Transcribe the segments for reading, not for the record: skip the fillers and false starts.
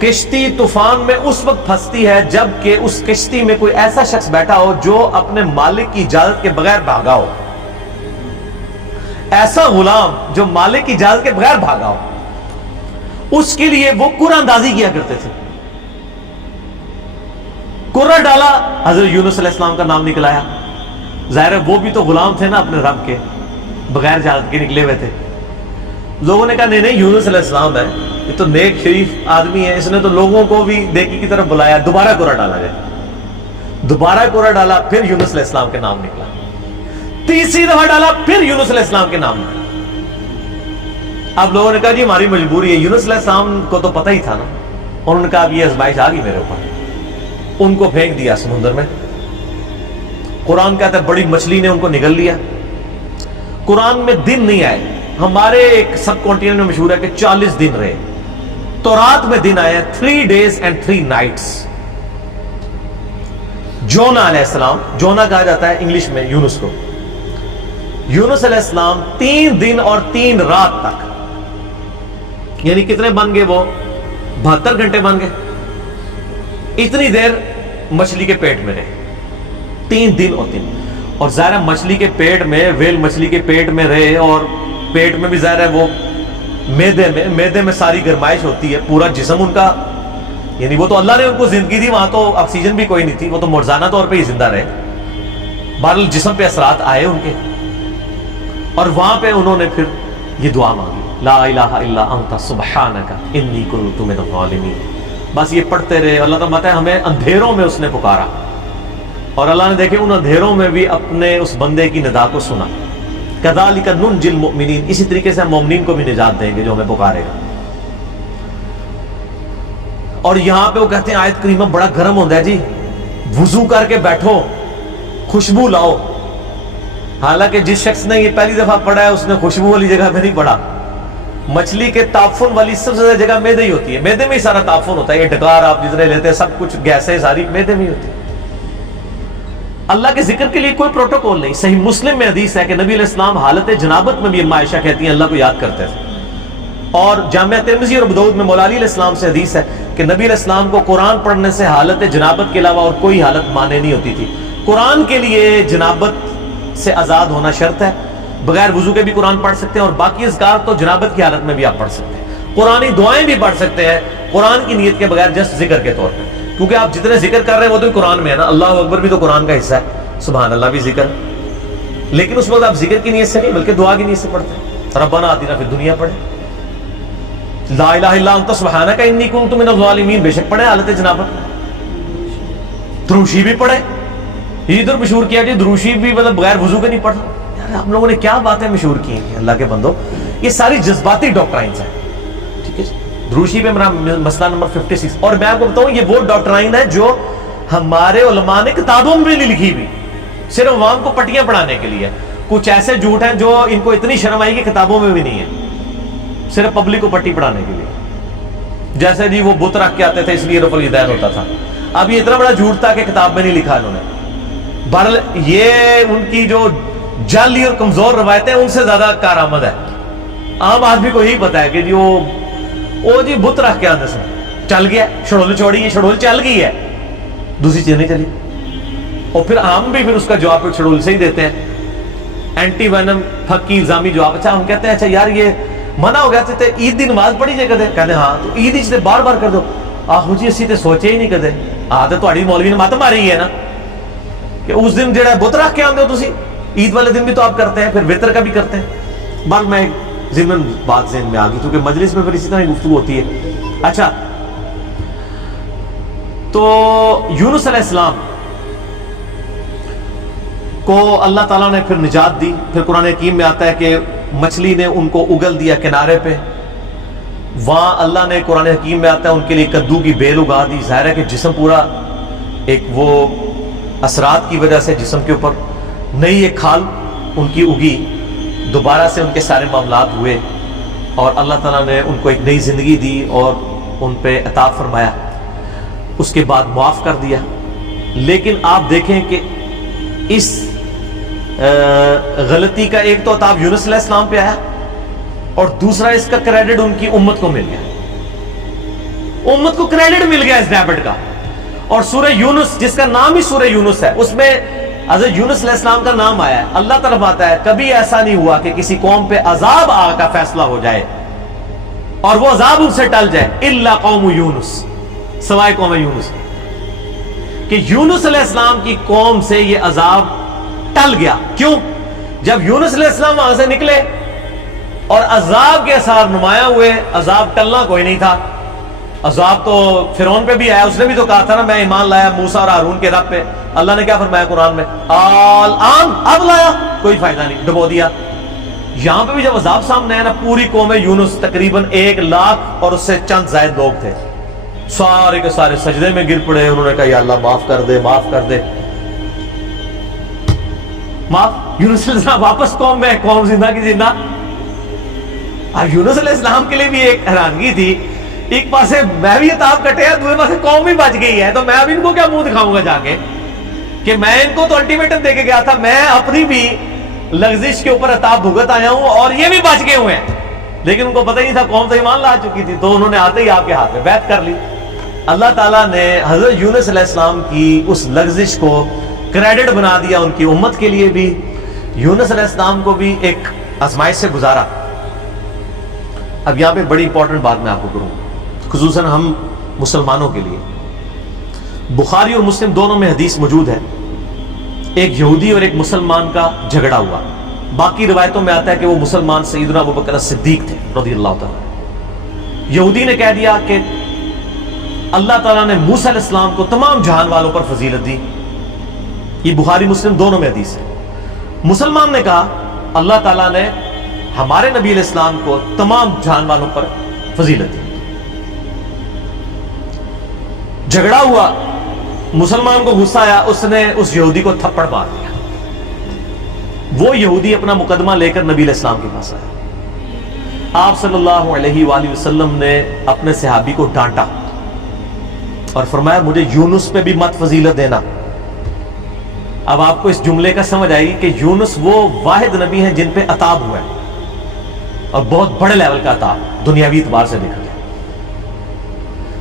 کشتی طوفان میں اس وقت پھنستی ہے جب کہ اس کشتی میں کوئی ایسا شخص بیٹھا ہو جو اپنے مالک کی اجازت کے بغیر بھاگا ہو. ایسا غلام جو مالک کی اجازت کے بغیر بھاگا ہو، اس کے لیے وہ قرآن اندازی کیا کرتے تھے. قرآن ڈالا، حضرت یونس علیہ السلام کا نام نکلایا. ظاہر ہے وہ بھی تو غلام تھے نا اپنے رب کے، بغیر اجازت کے نکلے ہوئے تھے. لوگوں نے کہا نہیں یونس علیہ السلام ہے، یہ تو نیک شریف آدمی ہے، اس نے تو لوگوں کو بھی نیکی کی طرف بلایا. دوبارہ قرآن ڈالا گیا، دوبارہ قرآن ڈالا، پھر یونس علیہ السلام کے نام نکلا. تیسری دفعہ ڈالا، پھر یونس علیہ السلام کے نام نکلا. اب لوگوں نے کہا جی ہماری مجبوری ہے. یونس علیہ السلام کو تو پتہ ہی تھا نا. انہوں نے کہا اب یہ آزمائش آ گئی میرے اوپر. ان کو پھینک دیا سمندر میں. قرآن کہتا ہے بڑی مچھلی نے ان کو نگل لیا. قرآن میں دن نہیں آئے. ہمارے ایک سب کانٹیننٹ میں مشہور ہے کہ 40 دن رہے. تو رات میں دن آئے 3 days and 3 nights. جونا علیہ السلام، جونا کہا جاتا ہے انگلش میں یونس کو. یونس علیہ السلام 3 دن اور 3 رات تک، یعنی کتنے بن گئے وہ 72 گھنٹے بن گئے. اتنی دیر مچھلی کے پیٹ میں رہے، 3 دن اور 3. اور ظاہر مچھلی کے پیٹ میں، ویل مچھلی کے پیٹ میں رہے، اور پیٹ میں بھی ظاہر ہے وہ میدے میں ساری گرمائش ہوتی ہے. پورا جسم ان کا، یعنی وہ تو اللہ نے ان کو زندگی دی، وہاں تو آکسیجن بھی کوئی نہیں تھی، وہ تو معجزانہ طور پہ ہی زندہ رہے. بہرحال جسم پہ اثرات آئے ان کے، اور وہاں پہ انہوں نے پھر یہ دعا مانگی، لا الہ الا انت سبحانک انی کنت من الظالمین. بس یہ پڑھتے رہے. اللہ تعالیٰ ہے ہمیں اندھیروں میں اس نے پکارا، اور اللہ نے دیکھے ان اندھیروں میں بھی اپنے اس بندے کی ندا کو سنا. کذالک ننجی المؤمنین، اسی طریقے سے ہم مومنین کو بھی نجات دیں گے جو ہمیں پکارے گا. اور یہاں پہ وہ کہتے ہیں آیت کریمہ بڑا گرم ہوتا ہے جی، وضو کر کے بیٹھو، خوشبو لاؤ. حالانکہ جس شخص نے یہ پہلی دفعہ پڑھا ہے اس نے خوشبو والی جگہ پہ نہیں پڑھا. مچھلی کے تعفن والی سب سے زیادہ جگہ میدے ہی ہوتی ہے. میدے میں ہی سارا تعفن ہوتا ہے. یہ ڈکار آپ جتنے لیتے ہیں سب کچھ گیسیں ساری میدے میں ہی ہوتی ہے. اللہ کے ذکر کے لیے کوئی پروٹوکول نہیں. صحیح مسلم میں حدیث ہے کہ نبی علیہ السلام حالت جنابت میں بھی اما عائشہ کہتی ہیں اللہ کو یاد کرتے تھے. اور جامعہ ترمذی اور ابو داؤد میں مولا علی علیہ السلام سے حدیث ہے کہ نبی علیہ السلام کو قرآن پڑھنے سے حالت جنابت کے علاوہ اور کوئی حالت مانے نہیں ہوتی تھی. قرآن کے لیے جنابت سے آزاد ہونا شرط ہے. بغیر وضو کے بھی قرآن پڑھ سکتے ہیں، اور باقی اذکار تو جنابت کی حالت میں بھی آپ پڑھ سکتے ہیں. قرآنی دعائیں بھی پڑھ سکتے ہیں قرآن کی نیت کے بغیر، جسٹ ذکر کے طور پہ. کیونکہ آپ جتنے ذکر کر رہے ہیں وہ تو قرآن میں ہے نا. اللہ اکبر بھی تو قرآن کا حصہ ہے، سبحان اللہ بھی ذکر. لیکن اس وقت آپ ذکر کی نیت سے نہیں بلکہ دعا کی نیت سے پڑھتے ہیں. ربنا آتنا فی الدنیا پڑھیں، لا الہ الا انت سبحانک انی کنت من الظالمین بے شک پڑھیں حالت جنابت. دروشی بھی پڑھیں. یہ ادھر مشہور کیا جی دروشی بھی مطلب بغیر وضو کے نہیں پڑھنا. یار ہم لوگوں نے کیا باتیں مشہور کی ہیں اللہ کے بندو. یہ ساری جذباتی ڈاکٹرائنز ہیں. ٹھیک ہے، دروشی پہ میرا مسئلہ نمبر 56. اور میں آپ کو بتاؤں یہ وہ ڈاکٹرائن ہے جو ہمارے علماء نے کتابوں میں نہیں لکھی ہوئی، صرف عوام کو پٹیاں پڑھانے کے لیے. کچھ ایسے جھوٹ ہیں جو ان کو اتنی شرم آئی کہ کتابوں میں بھی نہیں ہے، صرف پبلک کو پٹی پڑھانے کے لیے. جیسے جی وہ بت رکھ کے آتے تھے اس لیے رفع الیدین ہوتا تھا. اب یہ اتنا بڑا جھوٹ تھا کہ کتاب میں نہیں لکھا انہوں نے. بہرحال یہ ان کی جو جعلی اور کمزور روایتیں ان سے زیادہ کارآمد ہے. عام آدمی کو یہی پتا ہے کہ جی وہ جی بت رکھ کے آتے سے چل گیا، شڑول چھوڑی ہے، شڑول چل گئی ہے، دوسری چیز نہیں چلی. اور پھر عام بھی پھر اس کا جواب پھر شڑول سے ہی دیتے ہیں، اینٹی وینم پھکی الزامی جواب. اچھا ہم کہتے ہیں اچھا یار یہ منع ہو گیا تھے عید دی نماز پڑھی جائے کدے، کہتے ہیں ہاں تو عید ہی سے بار بار کر دو. آہو جی اسی تے سوچے ہی نہیں کدے. تو تہاڈی مولوی نے مت ماری ہے نا کہ اس دن جڑا بت رکھ کے آندے ہو تسی، عید والے دن بھی تو آپ کرتے ہیں، پھر وطر کا بھی کرتے ہیں. بل میں ضمن بات ذہن میں آ گئی کیونکہ مجلس میں پھر اسی طرح گفتگو ہوتی ہے. اچھا تو یونس علیہ السلام کو اللہ تعالیٰ نے پھر نجات دی. پھر قرآن حکیم میں آتا ہے کہ مچھلی نے ان کو اگل دیا کنارے پہ. وہاں اللہ نے قرآن حکیم میں آتا ہے ان کے لیے کدو کی بیل اگا دی. ظاہر ہے کہ جسم پورا ایک وہ اثرات کی وجہ سے جسم کے اوپر نئی ایک کھال ان کی اگی. دوبارہ سے ان کے سارے معاملات ہوئے اور اللہ تعالیٰ نے ان کو ایک نئی زندگی دی اور ان پہ عطا فرمایا. اس کے بعد معاف کر دیا. لیکن آپ دیکھیں کہ اس غلطی کا ایک تو عطاب یونس علیہ السلام پہ آیا اور دوسرا اس کا کریڈٹ ان کی امت کو مل گیا. امت کو کریڈٹ مل گیا اس ڈیبٹ کا. اور سورہ یونس جس کا نام ہی سورہ یونس ہے, اس میں حضرت یونس علیہ السلام کا نام آیا ہے. اللہ طرف آتا ہے کبھی ایسا نہیں ہوا کہ کسی قوم پہ عذاب آ کا فیصلہ ہو جائے اور وہ عذاب ان سے ٹل جائے, الا قوم یونس, سوائے قوم یونس, کہ یونس علیہ السلام کی قوم سے یہ عذاب ٹل گیا. کیوں؟ جب یونس علیہ السلام وہاں سے نکلے اور عذاب کے اثار نمایاں ہوئے, عذاب ٹلنا کوئی نہیں تھا. عذاب تو فرعون پہ بھی آیا, اس نے بھی تو کہا تھا نا میں ایمان لایا موسیٰ اور ہارون کے رب پہ. اللہ نے کیا فرمایا قرآن میں, الآن, اب لایا, کوئی فائدہ نہیں, ڈبو دیا. یہاں پہ بھی جب عذاب سامنے آیا نا, پوری قوم یونس تقریباً 1,00,000 اور اس سے چند زائد لوگ تھے, سارے کے سارے سجدے میں گر پڑے. انہوں نے کہا یا اللہ معاف کر دے, معاف کر دے, معاف. یونس علیہ السلام واپس قوم میں, قوم زندہ کی زندہ. اب یونس علیہ السلام کے لیے بھی ایک حیرانگی تھی, ایک پاسے میں بھی عذاب کٹے ہیں, دوسرے پاسے قوم بھی بچ گئی ہے, تو میں اب ان کو کیا منہ دکھاؤں گا جا کے کہ میں ان کو تو الٹیمیٹم دے کے گیا تھا, میں اپنی بھی لغزش کے اوپر عذاب بھگت آیا ہوں اور یہ بھی بچ گئے ہوئے ہیں. لیکن ان کو پتہ ہی نہیں تھا, قوم تو ایمان لا چکی تھی, تو انہوں نے آتے ہی آپ کے ہاتھ میں بیعت کر لی. اللہ تعالیٰ نے حضرت یونس علیہ السلام کی اس لغزش کو کریڈٹ بنا دیا ان کی امت کے لیے بھی. یونس علیہ السلام کو بھی ایک آزمائش سے گزارا. اب یہاں پہ بڑی امپورٹنٹ بات میں آپ کو کروں, خصوصاً ہم مسلمانوں کے لیے. بخاری اور مسلم دونوں میں حدیث موجود ہے, ایک یہودی اور ایک مسلمان کا جھگڑا ہوا. باقی روایتوں میں آتا ہے کہ وہ مسلمان سیدنا ابوبکر صدیق تھے رضی اللہ تعالیٰ. یہودی نے کہہ دیا کہ اللہ تعالیٰ نے موسیٰ علیہ السلام کو تمام جہان والوں پر فضیلت دی. یہ بخاری مسلم دونوں میں حدیث ہے. مسلمان نے کہا اللہ تعالیٰ نے ہمارے نبی علیہ السلام کو تمام جہان والوں پر فضیلت دی. جھگڑا ہوا, مسلمان کو غصہ آیا, اس نے اس یہودی کو تھپڑ مار دیا. وہ یہودی اپنا مقدمہ لے کر نبی علیہ السلام کے پاس آیا. آپ صلی اللہ علیہ وآلہ وسلم نے اپنے صحابی کو ڈانٹا اور فرمایا مجھے یونس پہ بھی مت فضیلت دینا. اب آپ کو اس جملے کا سمجھ آئی کہ یونس وہ واحد نبی ہیں جن پہ عطاب ہوا ہے, اور بہت بڑے لیول کا عطاب دنیاوی اعتبار سے دیکھا جائے.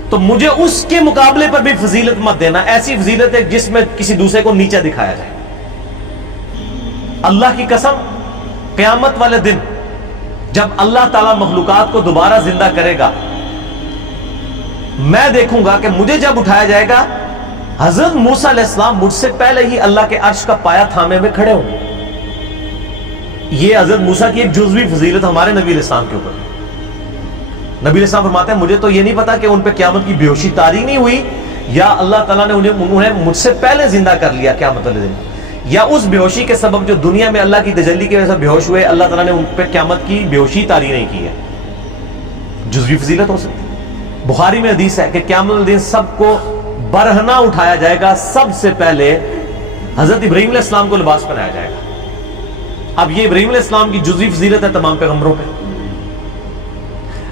تو مجھے اس کے مقابلے پر بھی فضیلت مت دینا, ایسی فضیلت ہے جس میں کسی دوسرے کو نیچا دکھایا جائے. اللہ کی قسم, قیامت والے دن جب اللہ تعالیٰ مخلوقات کو دوبارہ زندہ کرے گا, میں دیکھوں گا کہ مجھے جب اٹھایا جائے گا, حضرت موسیٰ علیہ السلام مجھ سے پہلے ہی اللہ کے عرش کا پایا تھامے میں کھڑے ہوں. یہ حضرت موسیٰ کی ایک جزوی فضیلت ہمارے نبی علیہ السلام کے اوپر. نبی علیہ السلام فرماتے ہیں مجھے تو یہ نہیں پتا کہ ان پہ قیامت کی بے ہوشی طاری نہیں ہوئی, یا اللہ تعالیٰ نے انہیں مجھ سے پہلے زندہ کر لیا قیامت والے دن, یا اس بے ہوشی کے سبب جو دنیا میں اللہ کی تجلی کی وجہ سے بے ہوش ہوئے, اللہ تعالیٰ نے ان پہ قیامت کی بے ہوشی طاری نہیں کی ہے. جزوی فضیلت ہو سکتی. بخاری میں حدیث ہے کہ قیامت والے دن سب کو برہنہ اٹھایا جائے گا, سب سے پہلے حضرت ابراہیم علیہ السلام کو لباس پہنایا جائے گا. اب یہ ابراہیم علیہ السلام کی جزوی فضیلت ہے تمام پیغمبروں پہ.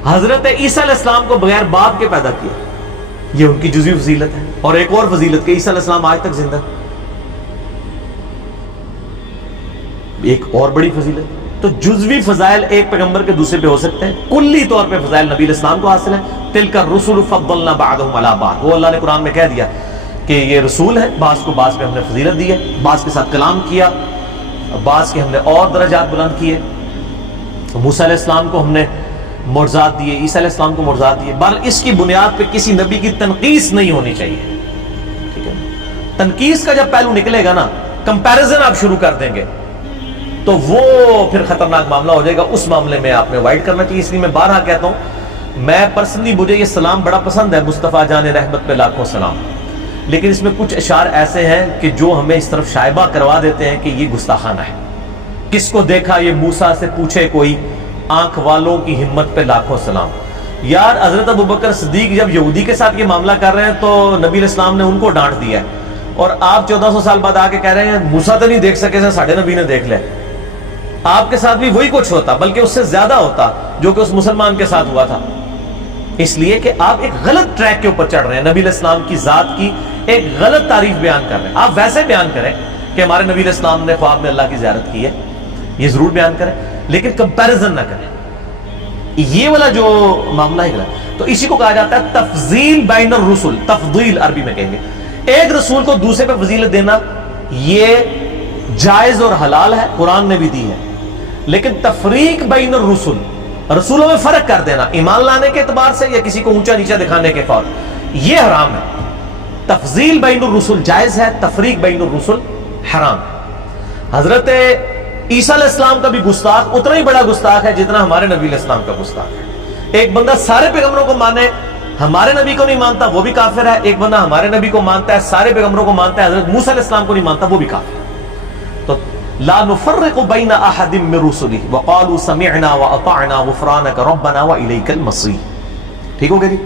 حضرت عیسیٰ علیہ السلام کو بغیر باپ کے پیدا کیا, یہ ان کی جزوی فضیلت ہے. اور ایک اور فضیلت کہ عیسیٰ علیہ السلام آج تک زندہ. ایک اور بڑی فضیلت, تو جزوی فضائل ایک پیغمبر کے دوسرے پہ ہو سکتے ہیں, کلی طور پہ فضائل نبی علیہ السلام کو حاصل ہے. تلک الرسل فضلنا بعضهم على بعض, وہ اللہ نے قرآن میں کہہ دیا کہ یہ رسول ہے, بعض کو بعض پہ ہم نے فضیلت دی ہے, بعض کے ساتھ کلام کیا, بعض کے ہم نے اور درجات بلند کیے. موسیٰ علیہ السلام کو ہم نے معجزات دیے, عیسیٰ علیہ السلام کو معجزات دیے. بہرحال اس کی بنیاد پہ کسی نبی کی تنقیص نہیں ہونی چاہیے. ٹھیک ہے, تنقیص کا جب پہلو نکلے گا نا, کمپیریزن آپ شروع کر دیں گے, تو وہ پھر خطرناک معاملہ ہو جائے گا. اس معاملے میں آپ نے اوائڈ کرنا چاہیے. اس لیے میں بارہا کہتا ہوں, میں پرسنلی مجھے یہ سلام بڑا پسند ہے, مصطفیٰ جان رحمت پہ لاکھوں سلام, لیکن اس میں کچھ اشعار ایسے ہیں کہ جو ہمیں اس طرف شائبہ کروا دیتے ہیں کہ یہ گستاخانہ ہے. کس کو دیکھا یہ موسیٰ سے پوچھے کوئی, آنکھ والوں کی ہمت پہ لاکھوں سلام. یار حضرت ابوبکر صدیق جب یہودی کے ساتھ یہ معاملہ کر رہے ہیں تو نبی علیہ السلام نے ان کو ڈانٹ دیا ہے, اور آپ 1400 سال بعد آ کے کہہ رہے ہیں موسیٰ تو نہیں دیکھ سکے, ساڑھے نبی نے دیکھ لے. آپ کے ساتھ بھی وہی کچھ ہوتا, بلکہ اس سے زیادہ ہوتا جو کہ اس مسلمان کے ساتھ ہوا تھا. اس لیے کہ آپ ایک غلط ٹریک کے اوپر چڑھ رہے ہیں, نبی علیہ السلام کی ذات کی ایک غلط تعریف بیان کر رہے ہیں. آپ ویسے بیان کریں کہ ہمارے نبی علیہ السلام نے خواب میں اللہ کی زیارت کی ہے, یہ ضرور بیان کریں, لیکن کمپیریزن نہ کریں. یہ والا جو معاملہ ہے تو اسی کو کہا جاتا ہے تفضیل بین الرسل. تفضیل عربی میں کہیں گے. ایک رسول کو دوسرے پہ فضیلت دینا یہ جائز اور حلال ہے, قرآن نے بھی دی ہے. لیکن تفریق بین الرسل, رسولوں میں فرق کر دینا ایمان لانے کے اعتبار سے یا کسی کو اونچا نیچا دکھانے کے فور, یہ حرام ہے. تفضیل بین الرسل جائز ہے, تفریق بین الرسل حرام ہے. حضرت عیسیٰ علیہ السلام کا بھی گستاخ اتنا ہی بڑا گستاخ ہے جتنا ہمارے نبی علیہ السلام کا گستاخ ہے. ایک بندہ سارے پیغمبروں کو مانے, ہمارے نبی کو نہیں مانتا, وہ بھی کافر ہے. ایک بندہ ہمارے نبی کو مانتا ہے, سارے پیغمبروں کو مانتا ہے, حضرت موسیٰ علیہ السلام کو نہیں مانتا, وہ بھی کافر ہے. تو لا نفرق بین احد من رسلہ وقالوا سمعنا واطعنا غفرانک ربنا والیک المصیر. ٹھیک ہو گیا جی.